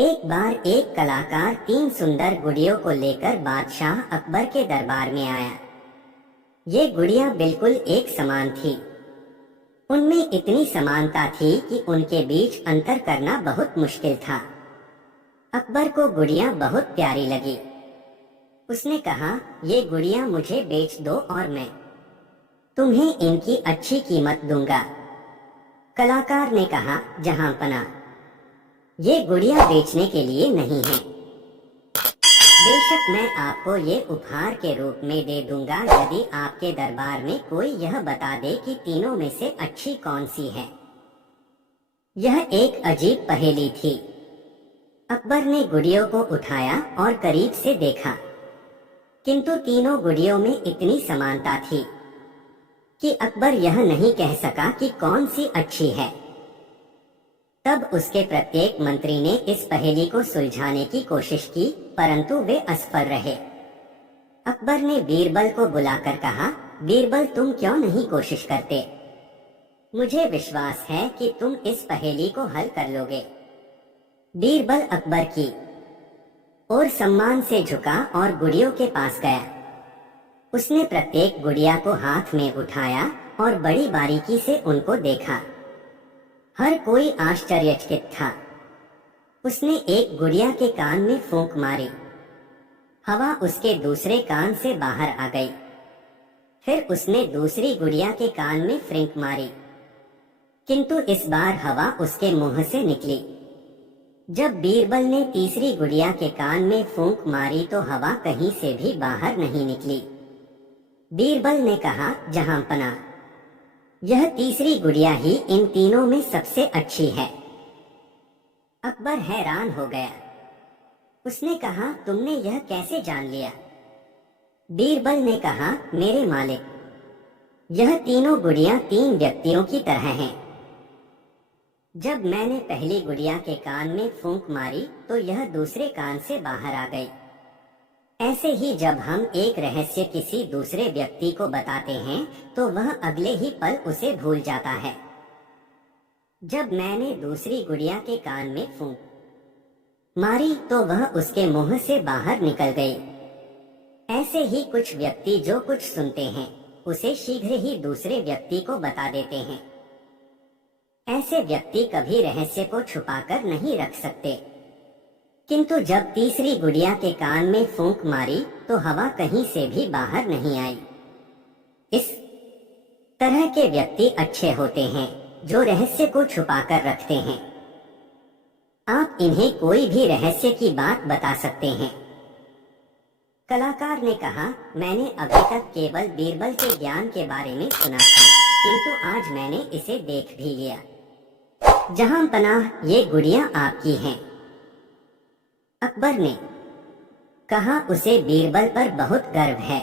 एक बार एक कलाकार 3 सुंदर गुड़ियों को लेकर बादशाह अकबर के दरबार में आया। ये गुड़ियां बिल्कुल एक समान थी। उनमें इतनी समानता थी कि उनके बीच अंतर करना बहुत मुश्किल था। अकबर को गुड़ियां बहुत प्यारी लगी। उसने कहा, ये गुड़ियां मुझे बेच दो और मैं तुम्हें इनकी अच्छी कीमत दूंगा। कलाकार ने कहा, जहांपना, ये गुड़ियां बेचने के लिए नहीं है। बेशक मैं आपको ये उपहार के रूप में दे दूंगा यदि आपके दरबार में कोई यह बता दे कि तीनों में से अच्छी कौन सी है। यह एक अजीब पहेली थी। अकबर ने गुड़ियों को उठाया और करीब से देखा, किंतु तीनों गुड़ियों में इतनी समानता थी कि अकबर यह नहीं कह सका कि कौन सी अच्छी है। तब उसके प्रत्येक मंत्री ने इस पहेली को सुलझाने की कोशिश की, परंतु वे असफल रहे। अकबर ने बीरबल को बुलाकर कहा, बीरबल, तुम क्यों नहीं कोशिश करते? मुझे विश्वास है कि तुम इस पहेली को हल कर लोगे। बीरबल अकबर की ओर सम्मान से झुका और गुड़ियों के पास गया। उसने प्रत्येक गुड़िया को हाथ में उठाया और बड़ी बारीकी से उनको देखा। हर कोई आश्चर्यचकित था। उसने एक गुड़िया के कान में फूंक मारी। हवा उसके दूसरे कान से बाहर आ गई। फिर उसने दूसरी गुड़िया के कान में फ्रिंक मारी, किंतु इस बार हवा उसके मुंह से निकली। जब बीरबल ने तीसरी गुड़िया के कान में फूंक मारी तो हवा कहीं से भी बाहर नहीं निकली। बीरबल ने कहा, जहांपना, यह तीसरी गुड़िया ही इन तीनों में सबसे अच्छी है। अकबर हैरान हो गया। उसने कहा, तुमने यह कैसे जान लिया? बीरबल ने कहा, मेरे मालिक, यह तीनों गुड़ियां 3 व्यक्तियों की तरह हैं। जब मैंने पहली गुड़िया के कान में फूंक मारी तो यह दूसरे कान से बाहर आ गई। ऐसे ही जब हम एक रहस्य किसी दूसरे व्यक्ति को बताते हैं तो वह अगले ही पल उसे भूल जाता है। जब मैंने दूसरी गुड़िया के कान में फूंक मारी तो वह उसके मुंह से बाहर निकल गई। ऐसे ही कुछ व्यक्ति जो कुछ सुनते हैं उसे शीघ्र ही दूसरे व्यक्ति को बता देते हैं। ऐसे व्यक्ति कभी रहस्य को छुपाकर नहीं रख सकते, किंतु जब तीसरी गुड़िया के कान में फूंक मारी तो हवा कहीं से भी बाहर नहीं आई। इस तरह के व्यक्ति अच्छे होते हैं जो रहस्य को छुपाकर रखते हैं। आप इन्हें कोई भी रहस्य की बात बता सकते हैं। कलाकार ने कहा, मैंने अभी तक केवल बीरबल के ज्ञान के बारे में सुना था, किंतु आज मैंने इसे देख भी लिया। जहांपनाह, ये गुड़ियां आपकी हैं। अकबर ने कहा, उसे बीरबल पर बहुत गर्व है।